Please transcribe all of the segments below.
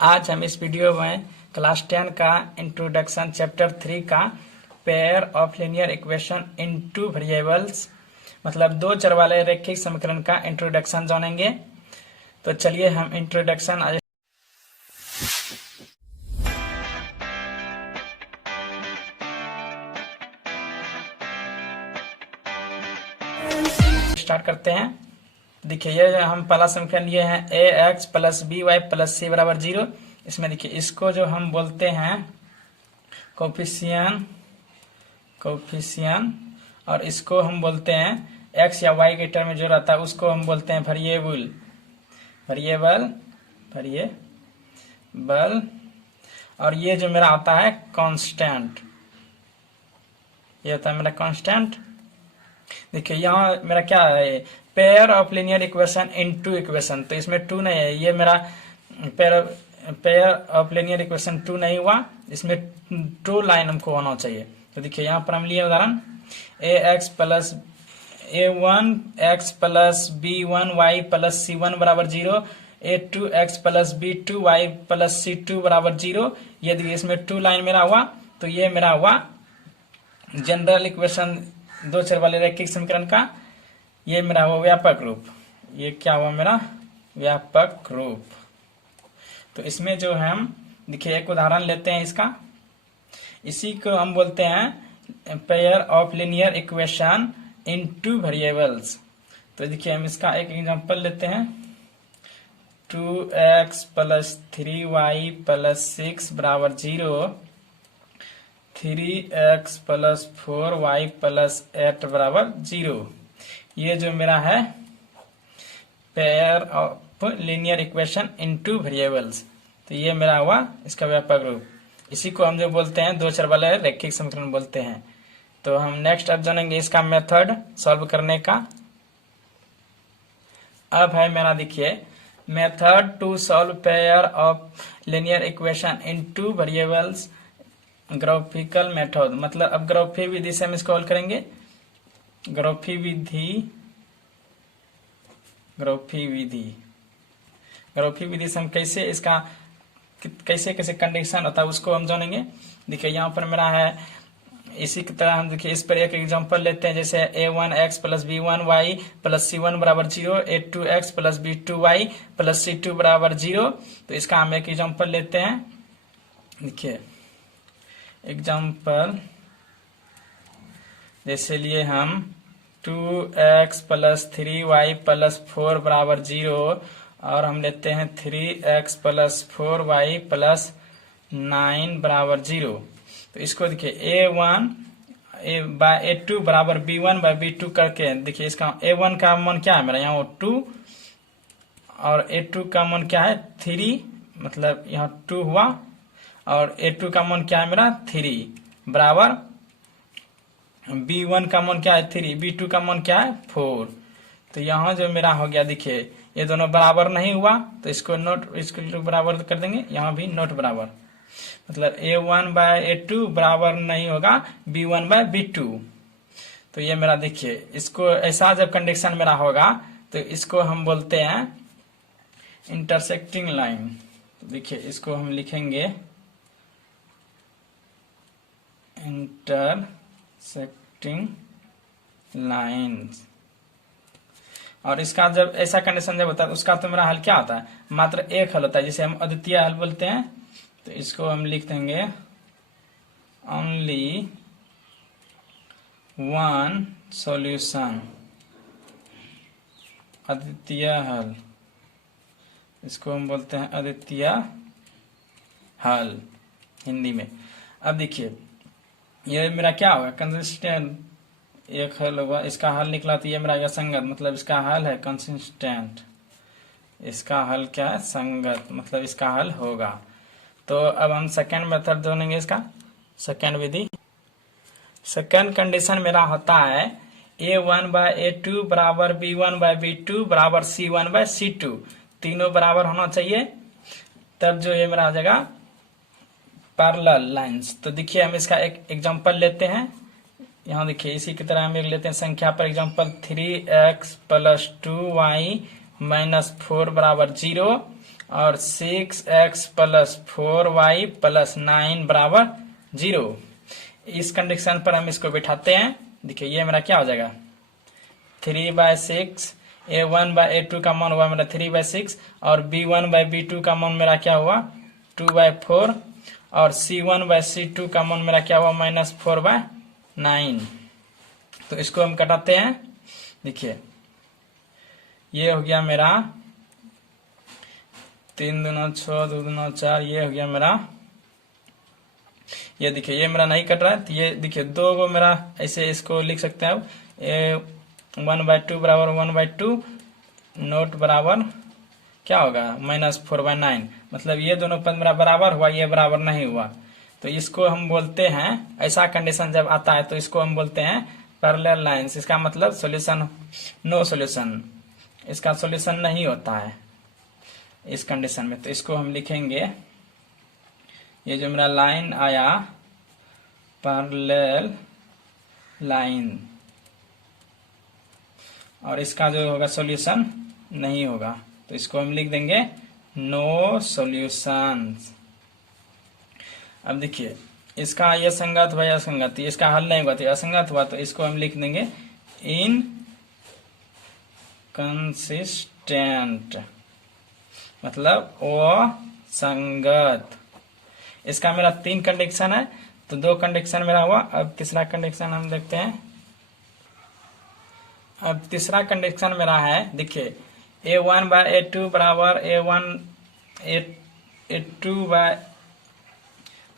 आज हम इस वीडियो में क्लास 10 का इंट्रोडक्शन चैप्टर 3 का pair of linear equation in two variables मतलब दो चर वाले रैखिक समीकरण का इंट्रोडक्शन जानेंगे। तो चलिए हम इंट्रोडक्शन आज स्टार्ट करते हैं। देखिए ये हम पहला समीकरण लिए हैं A X plus B Y plus C बराबर 0। इसमें देखिए इसको जो हम बोलते हैं कोफिशिएंट और इसको हम बोलते हैं एक्स या वाई के टर्म में जो रहता है उसको हम बोलते हैं वेरिएबल और ये जो मेरा आता है कांस्टेंट, ये होता है मेरा कांस्टेंट। देखिए यहाँ मेरा क्या है, pair of linear equation in two equation, तो इसमें टू नहीं है, ये मेरा pair of linear equation two नहीं हुआ, इसमें टू लाइन हमको होना चाहिए। तो देखिए यहाँ पर हम लिए उदाहरण a1x plus b1y plus c1 बराबर 0, a2x plus b2y plus c2 बराबर 0। यदि इसमें टू लाइन मेरा हुआ तो ये मेरा हुआ जनरल इक्वेशन दो चर वाले रैखिक समीकरण का, ये मेरा हुआ व्यापक रूप। ये क्या हुआ मेरा व्यापक रूप। तो इसमें जो हम देखिए एक उदाहरण लेते हैं इसका, इसी को हम बोलते हैं pair of linear equation in two variables. तो देखिए हम इसका एक एग्जांपल लेते हैं 2x प्लस 3y प्लस 6 बराबर 0, 3x प्लस 4y प्लस 8 बराबर 0। ये जो मेरा है pair of linear equation in two variables, तो ये मेरा हुआ इसका व्यापक रूप। इसी को हम जो बोलते हैं दो चर वाले रैखिक समीकरण बोलते हैं। तो हम नेक्स्ट अब जानेंगे इसका मेथड सॉल्व करने का। अब है मेरा देखिए method to solve pair of linear equation in two variables graphical method, मतलब अब ग्राफी विधि से हम इसको हल करेंगे। ग्राफी विधि से हम कैसे कंडीशन होता है उसको हम जानेंगे। देखिए यहाँ पर मेरा है, इसी की तरह हम देखिए इस पर एक एग्जांपल लेते हैं, जैसे a1x plus b1y plus c1 बराबर 0, a2x plus b2y plus c2 बराबर 0। तो इसका हम एक एग्जांपल लेते हैं। देखिए एग्जांपल जैसे लिए हम 2x प्लस 3y प्लस 4 बराबर 0 और हम लेते हैं 3x प्लस 4y प्लस 9 बराबर 0। तो इसको देखिए a2 बराबर b1 बाय b2 करके देखिए इसका a1 का मान क्या है मेरा यहाँ 2 और a2 का मान क्या है 3, मतलब यहाँ 2 हुआ और a2 का मान क्या है मेरा 3 बराबर b1 का मान क्या है 3, b2 का मान क्या है 4। तो यहाँ जो मेरा हो गया देखिए ये दोनों बराबर नहीं हुआ तो इसको बराबर कर देंगे, यहाँ भी नोट बराबर, मतलब a1 बाय a2 बराबर नहीं होगा b1 बाय b2। तो ये मेरा देखिए इसको ऐसा जब कंडीशन मेरा होगा तो इसको हम बोलते हैं इंटरसेक्टिंग लाइन। तो देखिए इसको हम लिखेंगे इंटरसेक्टिंग लाइन्स। और इसका जब ऐसा कंडीशन जब होता है उसका तो मेरा हल क्या होता है, मात्र एक हल होता है, जिसे हम अद्वितीय हल बोलते हैं। तो इसको हम लिख देंगे ओनली वन सॉल्यूशन, अद्वितीय हल, इसको हम बोलते हैं अद्वितीय हल हिंदी में। अब देखिए ये मेरा क्या होगा कंसिस्टेंट, एक हल होगा, इसका हल निकला तो ये मेरा असंगत, मतलब इसका हल है कंसिस्टेंट, इसका हल क्या है संगत, मतलब इसका हल होगा। तो अब हम सेकेंड मेथड जानेंगे इसका, सेकेंड विधि। सेकेंड कंडीशन मेरा होता है a1 बाय a2 बराबर b1 बाय b2 बराबर c1 बाय c2, तीनों बराबर होना चाहिए, तब जो ये मेरा आ जाएगा पैरेलल लाइंस। तो देखिए हम इसका एक एग्जांपल लेते हैं। यहाँ देखिए इसी की तरह हम एक लेते हैं संख्या पर example 3x plus 2y minus 4 बराबर 0 और 6x प्लस 4y प्लस 9 बराबर 0। इस कंडीशन पर हम इसको बिठाते हैं। देखिए ये मेरा क्या हो जाएगा, 3/6, a1/a2 का मान हुआ मेरा 3/6 और b1/b2 का मान मेरा क्या हुआ 2/4 और c1/c2 का मान मेरा क्या हुआ -4/9। तो इसको हम कटाते हैं। देखिए ये हो गया मेरा 3 दूना 6, 2 दूना 4, ये हो गया मेरा, ये देखिए ये मेरा नहीं कट रहा है। तो ये देखिए दो को मेरा ऐसे इसको लिख सकते हैं अब, ए 1/2 बराबर 1/2 नोट बराबर क्या होगा -4/9। मतलब ये दोनों पद मेरा बराबर हुआ, ये बराबर नहीं हुआ। तो इसको हम बोलते हैं, ऐसा कंडीशन जब आता है तो इसको हम बोलते हैं पैरेलल लाइंस। इसका मतलब सॉल्यूशन, नो सॉल्यूशन, इसका सॉल्यूशन नहीं होता है इस कंडीशन में। तो इसको हम लिखेंगे, ये जो मेरा लाइन आया पैरेलल लाइन, और इसका जो होगा सॉल्यूशन नहीं होगा। तो इसको हम लिख देंगे नो सॉल्यूशन। अब देखिए इसका ये संगत हुआ या असंगत, इसका हल नहीं हुआ तो असंगत हुआ, तो इसको हम लिख देंगे इनकंसिस्टेंट, मतलब असंगत। इसका मेरा 3 कंडीशन है, तो 2 कंडीशन मेरा हुआ। अब तीसरा कंडीशन हम देखते हैं। अब तीसरा कंडीशन मेरा है, देखिए a1/a2 बराबर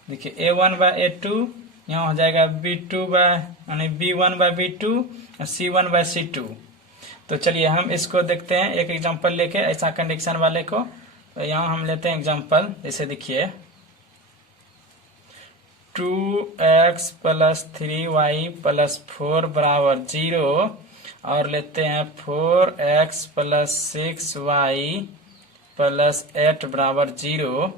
देखिए a1/a2 यहाँ हो जाएगा b1/b2 और c1/c2। तो चलिए हम इसको देखते हैं एक एग्जांपल लेके ऐसा कंडीशन वाले को। तो यहाँ हम लेते हैं एग्जांपल, जैसे देखिए 2x प्लस 3y प्लस 4 बराबर 0 और लेते हैं 4x प्लस 6y प्लस 8 बराबर 0।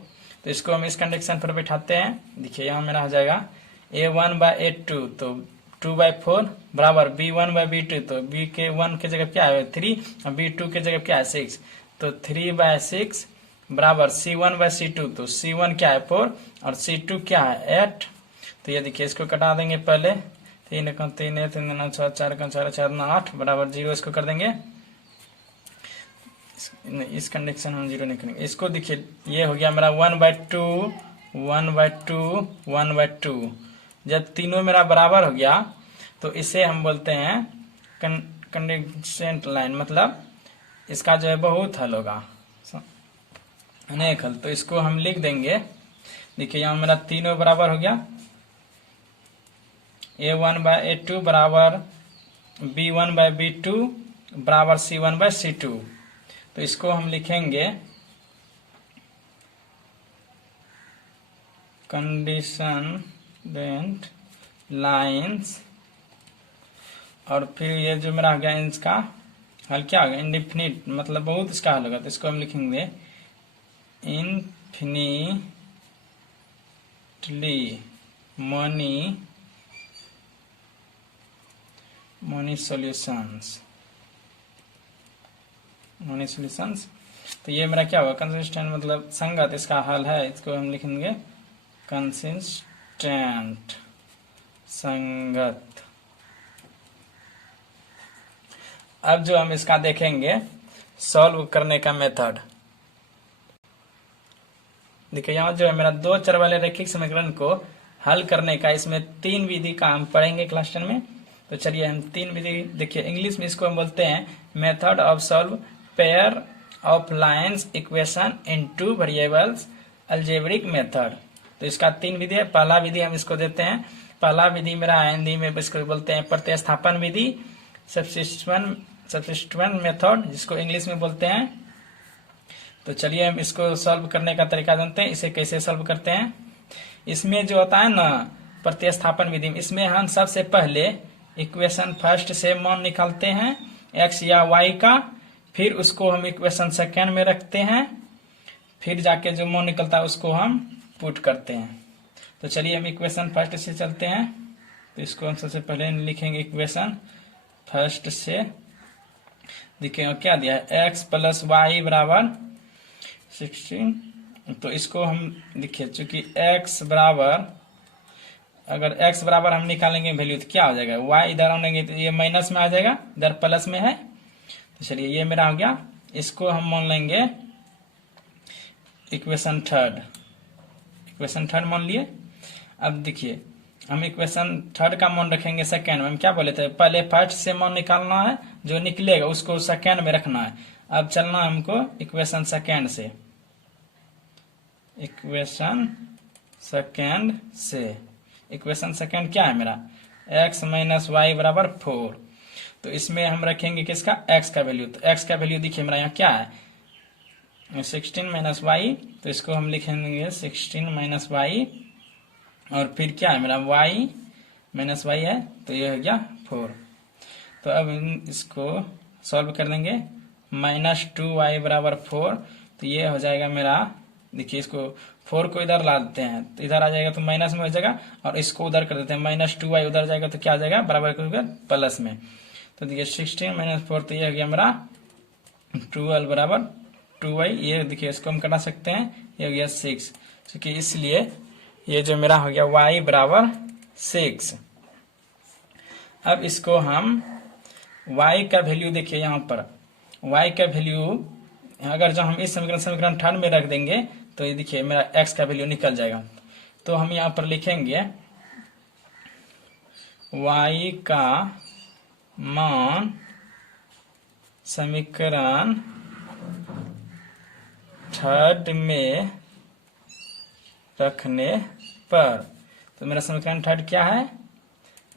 तो इसको हम इस कंडीशन पर बैठाते हैं। देखिए यहाँ मेरा हो जाएगा a1/a2 तो 2/4 बराबर b1/b2, तो b के 1 के जगह क्या है 3 और b2 के जगह क्या है 6, तो 3/6 बराबर c1/c2, तो c1 क्या है 4 और c2 क्या है 8। तो ये देखिए इसको कटा देंगे पहले, 3 का 3 है, 3 9 6 4 का 4 4 9 8 बराबर 0। इसको कर देंगे, इस कंडीशन हम 0 नहीं करेंगे। इसको देखिए ये हो गया मेरा 1/2 1/2 1/2। जब तीनों मेरा बराबर हो गया तो इसे हम बोलते हैं कंसिस्टेंट लाइन, मतलब इसका जो है बहुत हल होगा, अनेक हल। तो इसको हम लिख देंगे। देखिए यहाँ मेरा तीनों बराबर हो गया, a1/a2 बराबर b1/b2 बराबर c1/c2। तो इसको हम लिखेंगे कंडीशनल लाइंस, और फिर ये जो मेरा हो गया इसका हल क्या होगा इंडेफिनिट, मतलब बहुत इसका हल होगा। तो इसको हम लिखेंगे इनफिनिटली मनी सॉल्यूशंस। तो ये मेरा क्या होगा कंसिस्टेंट, मतलब संगत इसका हल है। इसको हम लिखेंगे कंसिस्टेंट, संगत। अब जो हम इसका देखेंगे सॉल्व करने का मेथड। देखिए यहाँ जो है मेरा 2 चर वाले रैखिक समीकरण को हल करने का, इसमें 3 विधि का हम पढ़ेंगे क्लास 10 में। तो चलिए हम 3 विधि देखिए, इंग्लिश में इसको हम बोलते हैं method of solve pair of lines equation in 2 variables algebraic method. तो इसका 3 विधि है। पहला विधि हम इसको देते हैं, पहला विधि मेरा हिंदी में इसको बोलते हैं प्रतिस्थापन विधि, सब्स्टिट्यूशन मेथड, जिसको इंग्लिश में बोलते हैं। तो चलिए हम इसको सॉल्व करने का तरीका जानते हैं, इसे कैसे सॉल्व करते हैं। इसमें जो होता है ना प्रतिस्थापन विधि में, इसमें हम सबसे पहले इक्वेशन फर्स्ट से मान निकालते हैं x या y का, फिर उसको हम इक्वेशन सेकेंड में रखते हैं, फिर जाके जो मान निकलता है उसको हम पुट करते हैं। तो चलिए हम इक्वेशन फर्स्ट से चलते हैं। तो इसको हम सबसे पहले लिखेंगे इक्वेशन फर्स्ट से। देखिए क्या दिया है x प्लस वाई बराबर 16। तो इसको हम देखिए, चूंकि x बराबर, अगर x बराबर हम निकालेंगे वैल्यू तो क्या हो जाएगा, y इधर आनेंगे तो ये माइनस में आ जाएगा, इधर प्लस में है। तो चलिए ये मेरा हो गया, इसको हम मान लेंगे इक्वेशन थर्ड मान लिए। अब देखिए, हम इक्वेशन थर्ड का मान रखेंगे सेकेंड में। हम क्या बोले थे, पहले फर्स्ट से मान निकालना है, जो निकलेगा उसको सेकेंड में रखना है। अब चलना है हमको इक्वेशन सेकेंड से। इक्वेशन सेकेंड क्या है मेरा, x माइनस वाई बराबर 4। तो इसमें हम रखेंगे किसका, x का वैल्यू। तो x का वैल्यू देखिए मेरा यहाँ क्या है, 16 माइनस वाई। तो इसको हम लिखेंगे 16 माइनस वाई, और फिर क्या है मेरा y माइनस वाई है, तो ये हो गया 4। तो अब इसको सॉल्व कर देंगे, -2y बराबर 4। तो ये हो जाएगा मेरा, देखिए इसको 4 को इधर ला देते हैं तो इधर आ जाएगा, तो माइनस में हो जाएगा, और इसको उधर कर देते हैं, -2y उधर जाएगा तो क्या आ जाएगा, बराबर प्लस में। तो देखिए 16 माइनस 4, तो ये हो गया मेरा 12 बराबर 2y। ये देखिए इसको हम कटा सकते हैं, ये हो गया 6, क्योंकि इसलिए ये जो मेरा हो गया y बराबर 6। अब इसको हम y का वैल्यू देखिए, यहाँ पर y का वैल्यू अगर जो हम इस समीकरण थर्ड में रख देंगे तो ये देखिए मेरा x का वैल्यू निकल जाएगा। तो हम यहाँ पर लिखेंगे y का मान समीकरण थर्ड में रखने पर, तो मेरा समीकरण थर्ड क्या है,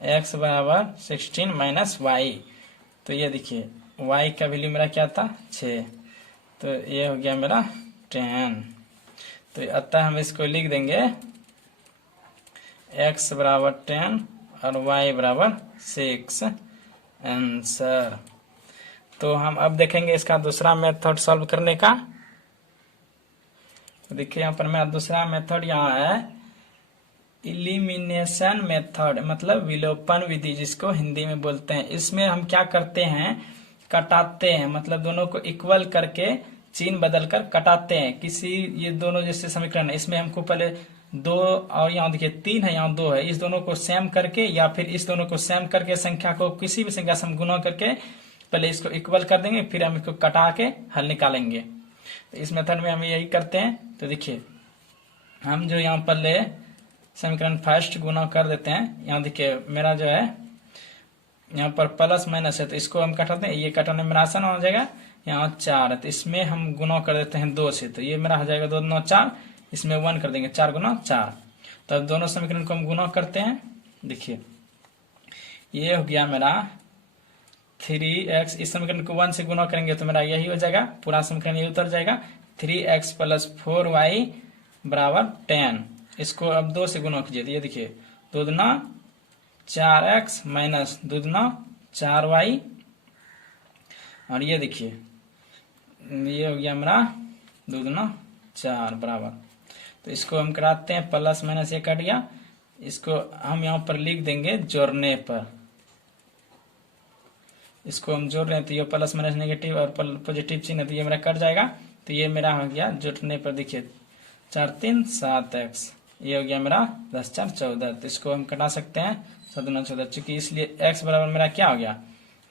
x बराबर 16 माइनस वाई। तो ये देखिए y का वैल्यू मेरा क्या था, 6। तो ये हो गया मेरा 10। तो अतः हम इसको लिख देंगे x बराबर 10 और y बराबर 6 आंसर। तो हम अब देखेंगे इसका दूसरा मेथड सॉल्व करने का। तो देखिए यहाँ पर मेरा दूसरा मेथड यहाँ है इलिमिनेशन मेथड, मतलब विलोपन विधि जिसको हिंदी में बोलते हैं। इसमें हम क्या करते हैं, कटाते हैं, मतलब दोनों को इक्वल करके चिन्ह बदल कर कटाते हैं। किसी ये दोनों जैसे समीकरण है, इसमें हमको पहले 2 और यहाँ देखिए 3 है, यहाँ 2 है, इस दोनों को सेम करके या फिर इस दोनों को सेम करके संख्या को किसी भी संख्या से हम गुना करके पहले इसको इक्वल कर देंगे, फिर हम इसको कटा के हल निकालेंगे। तो इस मेथड में हम यही करते हैं। तो देखिए हम जो यहाँ पहले समीकरण फर्स्ट गुना कर देते हैं, यहाँ देखिए मेरा जो है यहाँ पर प्लस माइनस है, तो इसको हम कटाते हैं, ये कटाने में आसान हो जाएगा। यहाँ 4 है, तो इसमें हम गुना कर देते हैं 2 से, तो ये मेरा हो जाएगा 2 9 4, इसमें 1 कर देंगे, 4 गुना 4। तो अब दोनों समीकरण को हम गुना करते हैं। देखिए ये हो गया मेरा 3x, इस समीकरण को 1 से गुना करेंगे तो मेरा यही हो जाएगा, पूरा समीकरण यही उतर जाएगा, 3x प्लस 4y बराबर 10। इसको अब 2 से गुना कीजिए, तो ये देखिए 2 दूना 4x माइनस 2 दूना 4y, और ये देखिए ये हो गया मेरा 2 दूना 4 बराबर। तो इसको हम कराते हैं, प्लस माइनस ये कट गया, इसको हम यहाँ पर लिख देंगे जोड़ने पर। इसको हम जोड़ रहे हैं तो ये प्लस माइनस नेगेटिव और पॉजिटिव चिन्ह, तो ये मेरा कट जाएगा। तो ये मेरा हो गया जोड़ने पर, देखिए 4 3 7x, ये हो गया मेरा 10 4 14। तो इसको हम कटा सकते हैं, 7 9 14, चूंकि इसलिए x बराबर मेरा क्या हो गया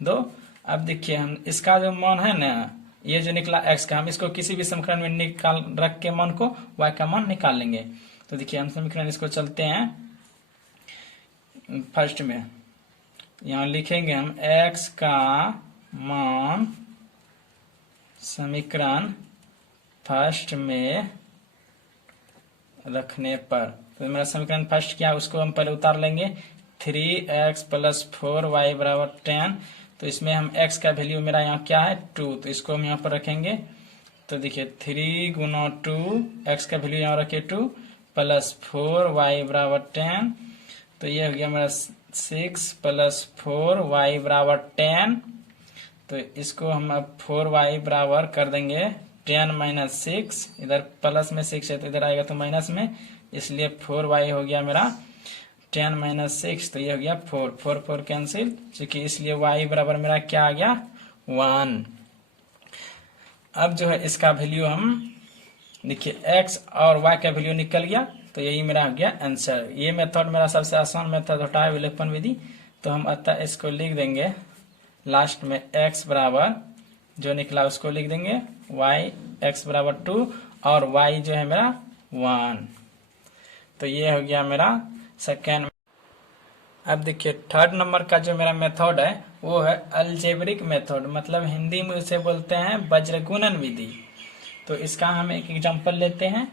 2। अब देखिए हम इसका जो मान है ना, ये जो निकला x का, हम इसको किसी भी समीकरण में निकाल रख के मान को y का मान निकाल लेंगे। तो देखिए हम समीकरण इसको चलते हैं फर्स्ट में, यहाँ लिखेंगे हम x का मान समीकरण फर्स्ट में रखने पर। तो मेरा समीकरण फर्स्ट क्या है उसको हम पहले उतार लेंगे, 3x प्लस 4y बराबर 10। तो इसमें हम x का वैल्यू मेरा यहाँ क्या है 2, तो इसको हम यहाँ पर रखेंगे। तो देखिए 3 गुना 2, x का वैल्यू यहाँ रखे 2 प्लस 4y बराबर 10। तो ये हो गया मेरा 6 प्लस 4y बराबर 10। तो इसको हम अब 4y बराबर कर देंगे 10 माइनस 6, इधर प्लस में 6 है तो इधर आएगा तो माइनस में, इसलिए 4y हो गया मेरा 10 माइनस 6। तो ये हो गया 4 4 4 कैंसिल, क्योंकि इसलिए y बराबर मेरा क्या आ गया 1। अब जो है इसका वैल्यू हम देखिए x और y का वैल्यू निकल गया, तो यही मेरा हो गया आंसर। ये मेथड मेरा सबसे आसान मेथड होता है विलोपन विधि। तो हम अतः इसको लिख देंगे लास्ट में x बराबर जो निकला उसको लिख देंगे y x बराबर 2 और y जो है मेरा 1। तो ये हो गया मेरा सेकेंड। अब देखिए थर्ड नंबर का जो मेरा मेथड है वो है अलजेब्रिक मेथड, मतलब हिंदी में उसे बोलते हैं वज्रगुणन विधि। तो इसका हम एक एग्जांपल लेते हैं,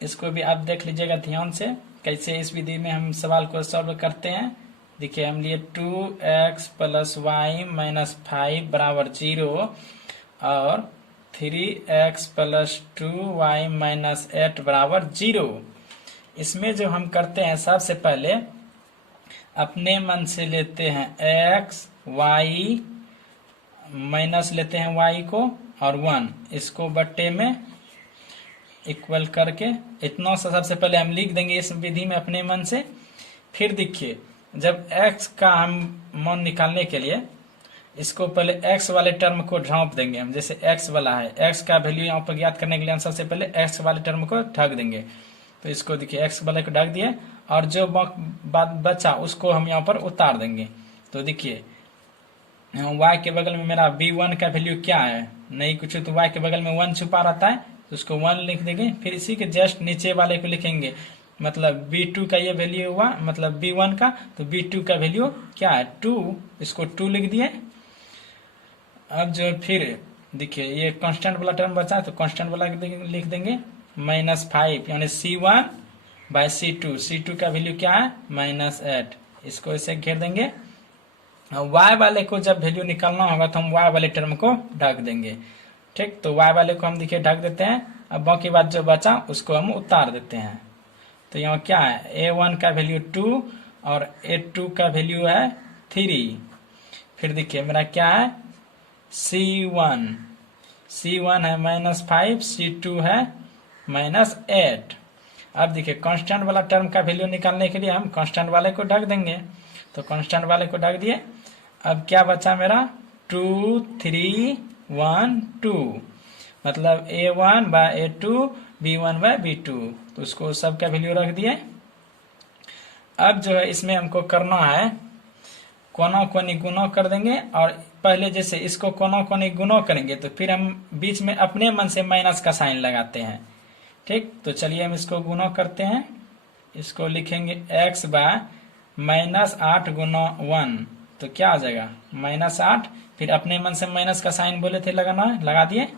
इसको भी आप देख लीजिएगा ध्यान से कैसे इस विधि में हम सवाल को सॉल्व करते हैं। देखिए हम लिए 2x प्लस वाई माइनस 5 बराबर 0 और 3x प्लस 2y माइनस 8 बराबर 0। इसमें जो हम करते हैं सबसे पहले अपने मन से लेते हैं x y माइनस लेते हैं y को और 1, इसको बट्टे में इक्वल करके इतना सा सबसे पहले हम लिख देंगे इस विधि में अपने मन से। फिर देखिए जब x का हम मान निकालने के लिए इसको पहले x वाले टर्म को ढांप देंगे हम, जैसे x वाला है x का वैल्यू यहाँ पर ज्ञात करने के लिए हम सबसे पहले x वाले टर्म को ढक देंगे। तो इसको देखिए x वाले को ढक दिए और जो बात बचा उसको हम यहाँ पर उतार देंगे। तो देखिए y के बगल में मेरा b1 का वैल्यू क्या है, नहीं कुछ तो y के बगल में 1 छुपा रहता है तो उसको 1 लिख देंगे। फिर इसी के जस्ट नीचे वाले को लिखेंगे, मतलब b2 का ये वैल्यू हुआ, मतलब b1 का, तो b2 का वैल्यू क्या है 2, इसको 2 लिख दिए। अब जो फिर देखिए ये कांस्टेंट वाला टर्म बचा है तो कांस्टेंट वाला लिख देंगे -5 यानी c1 बाय c2, c2 का वैल्यू क्या है -8, इसको इसे घेर देंगे। y वाले को जब वैल्यू निकालना होगा तो हम y वाले टर्म को ढक देंगे। ठीक, तो y वाले को हम देखिए ढक देते हैं। अब बाकी बात जो बचा उसको हम उतार देते हैं। तो यहाँ क्या है a1 का वैल्यू 2 और a2 का वैल्यू है 3। फिर देखिए मेरा क्या है c1 है -5, c2 है -8। अब देखिए कांस्टेंट वाला टर्म का वैल्यू निकालने के लिए हम कांस्टेंट वाले को ढक देंगे, तो कांस्टेंट वाले को ढक दिए। अब क्या बचा मेरा 2 3 1 2, मतलब a1 bye a2 b1 bye b2, तो उसको सबका वैल्यू रख दिए। अब जो है इसमें हमको करना है कोनों कोनी गुणा कर देंगे, और पहले जैसे इसको कोनों कोनी गुणा करेंगे तो फिर हम बीच में अपने मन से माइनस का साइन लगाते हैं। ठीक, तो चलिए हम इसको गुणा करते हैं। इसको लिखेंगे x बाय -8 गुना 1, तो क्या आ जाएगा -8। फिर अपने मन से माइनस का साइन बोले थे लगाना है, लगा दिए।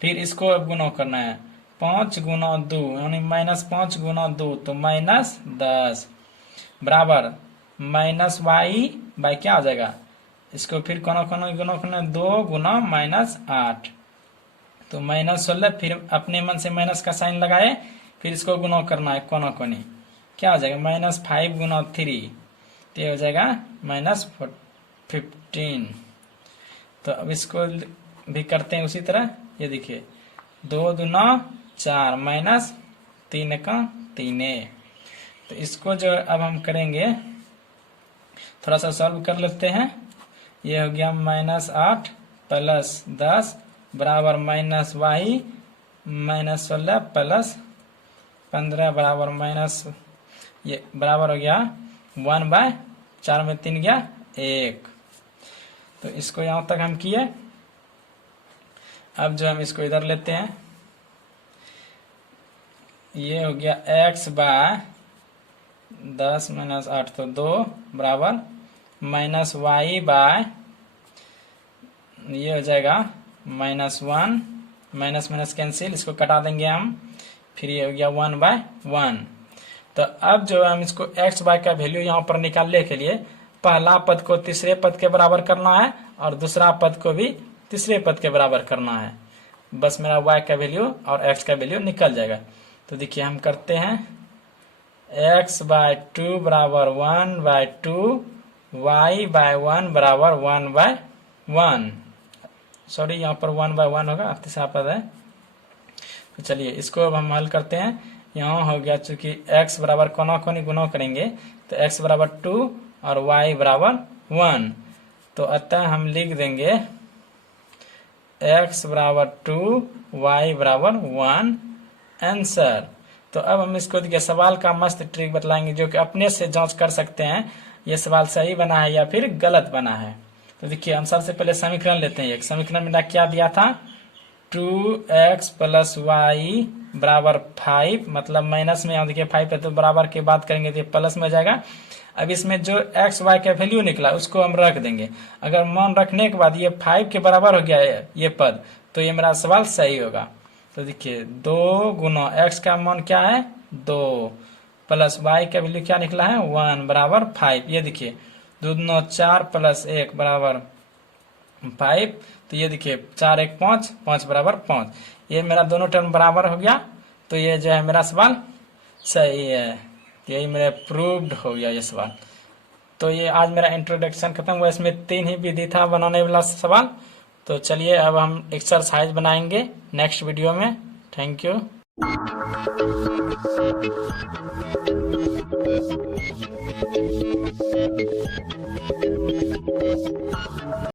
फिर इसको अब गुणा करना है 5 गुना 2 यानी -5 गुना 2, तो -10 बराबर -y बाय क्या आ जाएगा, इसको फिर कोना कोना गुना करना 2 गुना -8, तो -16। फिर अपने मन से माइनस का साइन लगाए, फिर इसको गुना करना है कोना कोनी, क्या आ जाएगा -5 गुना 3, तो ये हो जाएगा -15। तो अब इसको भी करते हैं उसी तरह। ये देखिए 2 दूना 4 -3 का 3। तो इसको जो अब हम करेंगे थोड़ा सा सॉल्व कर लेते हैं। ये हो गया -8 प्लस 10 बराबर -y -16 प्लस 15 बराबर ये बराबर हो गया 1/4 में 3 गया 1। तो इसको यहाँ तक हम किए। अब जो हम इसको इधर लेते हैं, ये हो गया x बाय 10 - 8 तो 2 बराबर -y बाय ये हो जाएगा -1, माइनस माइनस कैंसिल, इसको कटा देंगे हम। फिर ये हो गया 1/1। तो अब जो हम इसको x y का वैल्यू यहाँ पर निकालने के लिए पहला पद को तीसरे पद के बराबर करना है और दूसरा पद को भी तीसरे पद के बराबर करना है। बस मेरा y का वैल्यू और x का वैल्यू निकल जाएगा। तो देखिए हम करते हैं x/2 बराबर 1/2, y/1 बराबर 1/1। सॉरी यहाँ पर 1/1 होगा, तीसरा पद है। तो चलिए इसको अब हम हल करते हैं। यहाँ हो गया चूंकि x बराबर कोना कोनी गुना करेंगे तो x बराबर 2 और y बराबर 1, तो अतः हम लिख देंगे x बराबर 2 y बराबर 1 आंसर। तो अब हम इसको देखिए सवाल का मस्त ट्रिक बतलाएंगे जो कि अपने से जांच कर सकते हैं ये सवाल सही बना है या फिर गलत बना है। तो देखिए हम सबसे पहले समीकरण लेते हैं। एक समीकरण मेरा क्या दिया था, 2x प्लस वाई बराबर 5, मतलब माइनस में यहाँ देखिए 5 है तो बराबर के बात करेंगे तो प्लस में हो जाएगा। अब इसमें जो एक्स वाई का वैल्यू निकला उसको हम रख देंगे। अगर मान रखने के बाद ये 5 के बराबर हो गया ये पद, तो ये मेरा सवाल सही होगा। तो देखिए 2 गुना एक्स का मान क्या है 2 प्लस वाई का वैल्यू क्या निकला है 1 बराबर 5। ये देखिए 2 दूना 4 प्लस 1 बराबर 5। तो ये देखिए 4 1 5, 5 बराबर 5। ये मेरा दोनों टर्म बराबर हो गया। तो ये जो है मेरा सवाल सही है। यही मेरा प्रूव्ड हो गया ये सवाल। तो ये आज मेरा इंट्रोडक्शन खत्म हुआ। इसमें 3 ही विधि था बनाने वाला सवाल। तो चलिए अब हम एक्सरसाइज बनाएंगे नेक्स्ट वीडियो में। Thank you.